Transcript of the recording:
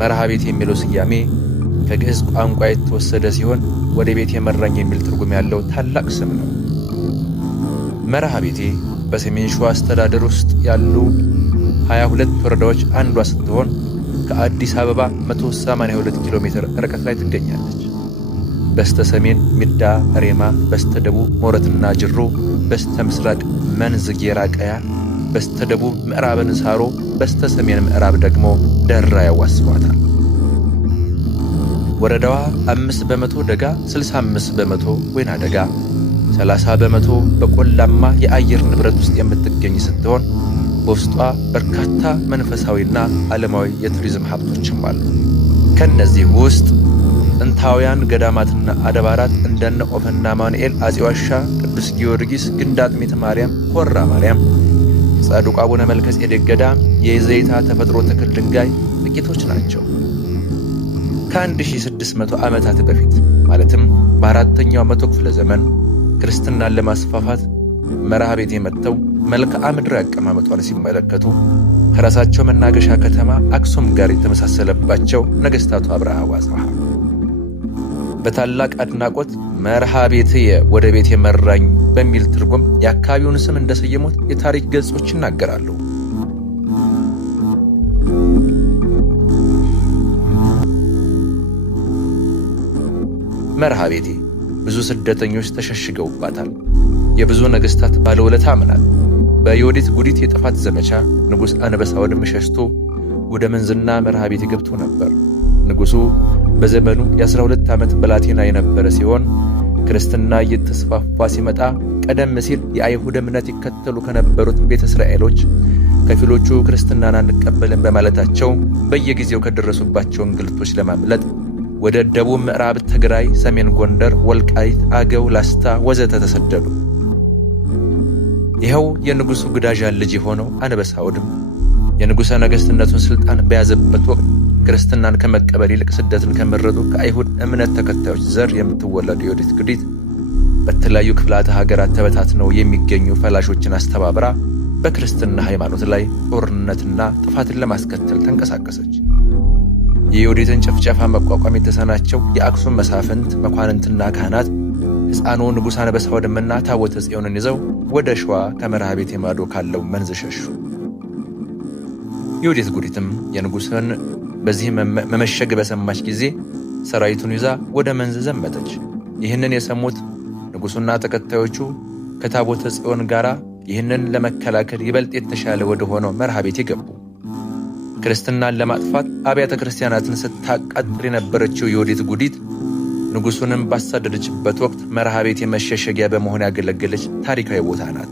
መርሃ ቤቴ የሚለው ስያሜ ከግዕዝ ቋንቋ የተወሰደ ሲሆን ወደ ቤት የመራኝ የሚል ትርጉም ያለው ታላቅ ስም ነው። መርሃ ቤቴ በሰሜን ሸዋ አስተዳደር ውስጥ ያሉ 22 ወረዳዎች አንዷ ስትሆን ከአዲስ አበባ 182 ኪሎ ሜትር ርቀት ላይ ትገኛለች። በስተ ሰሜን ሚዳ ሬማ፣ በስተ ደቡብ ሞረትና ጅሩ፣ በስተ ምስራቅ መንዝ ጌራ ቀያ፣ በስተ ደቡብ ምዕራብ እንሳሮ፣ በስተ ሰሜን ምዕራብ ደግሞ ደራ ያዋስኗታል። ወረዳዋ 5 በመቶ ደጋ፣ 65 በመቶ ወይና ደጋ፣ 30 በመቶ በቆላማ የአየር ንብረት ውስጥ የምትገኝ ስትሆን በውስጧ በርካታ መንፈሳዊና ዓለማዊ የቱሪዝም ሀብቶችም አሉ። ከነዚህ ውስጥ ጥንታውያን ገዳማትና አድባራት እንደነ ኦፈና ማኑኤል፣ አፄ ዋሻ፣ ቅዱስ ጊዮርጊስ፣ ግንደ አጥሚት ማርያም፣ ኮራ ማርያም፣ ጻድቁ አቡነ መልከ ጼዴቅ ገዳም፣ የዘይታ ተፈጥሮ ተክል ድንጋይ ጥቂቶች ናቸው። ከ1600 ዓመታት በፊት ማለትም በአራተኛው መቶ ክፍለ ዘመን ክርስትናን ለማስፋፋት መርሃ ቤቴ መጥተው መልክዓ ምድር አቀማመጧን ሲመለከቱ ከራሳቸው መናገሻ ከተማ አክሱም ጋር የተመሳሰለባቸው ነገሥታቱ አብርሃ ወአጽብሃ በታላቅ አድናቆት መርሃ ቤትየ ወደ ቤት የመራኝ በሚል ትርጉም የአካባቢውን ስም እንደሰየሙት የታሪክ ገጾች ይናገራሉ። መርሃ ቤቴ ብዙ ስደተኞች ተሸሽገውባታል። የብዙ ነገሥታት ባለውለታ ናት። በዮዲት ጉዲት የጥፋት ዘመቻ ንጉሥ አንበሳ ወድም ሸሽቶ ወደ መንዝና መርሃ ቤቴ ገብቶ ነበር። ንጉሡ በዘመኑ የ12 ዓመት ብላቴና የነበረ ሲሆን ክርስትና እየተስፋፋ ሲመጣ ቀደም ሲል የአይሁድ እምነት ይከተሉ ከነበሩት ቤተ እስራኤሎች ከፊሎቹ ክርስትናን አንቀበልም በማለታቸው በየጊዜው ከደረሱባቸው እንግልቶች ለማምለጥ ወደ ደቡብ ምዕራብ ትግራይ፣ ሰሜን ጎንደር፣ ወልቃይት፣ አገው፣ ላስታ ወዘተ ተሰደዱ። ይኸው የንጉሡ ግዳዣ ልጅ የሆነው አንበሳ ወድም የንጉሠ ነገሥትነቱን ሥልጣን በያዘበት ወቅት ክርስትናን ከመቀበል ይልቅ ስደትን ከመረጡ ከአይሁድ እምነት ተከታዮች ዘር የምትወለዱ ዮዲት ጉዲት በተለያዩ ክፍላተ ሀገራት ተበታትነው የሚገኙ ፈላሾችን አስተባብራ በክርስትና ሃይማኖት ላይ ጦርነትና ጥፋትን ለማስከተል ተንቀሳቀሰች። የዮዲትን ጭፍጨፋ መቋቋም የተሳናቸው የአክሱም መሳፍንት መኳንንትና ካህናት ሕፃኑ ንጉሥ አንበሳ ወድምና ታቦተ ጽዮንን ይዘው ወደ ሸዋ ከመርሃ ቤቴ ማዶ ካለው መንዝ ሸሹ። ዮዲት ጉዲትም የንጉሥን በዚህ መመሸግ በሰማች ጊዜ ሰራዊቱን ይዛ ወደ መንዝ ዘመተች። ይህንን የሰሙት ንጉሡና ተከታዮቹ ከታቦተ ጽዮን ጋር ይህንን ለመከላከል ይበልጥ የተሻለ ወደ ሆነው መርሃ ቤቴ ገቡ። ክርስትናን ለማጥፋት አብያተ ክርስቲያናትን ስታቃጥል የነበረችው ዮዲት ጉዲት ንጉሡንም ባሳደደችበት ወቅት መርሃ ቤቴ መሸሸጊያ በመሆን ያገለገለች ታሪካዊ ቦታ ናት።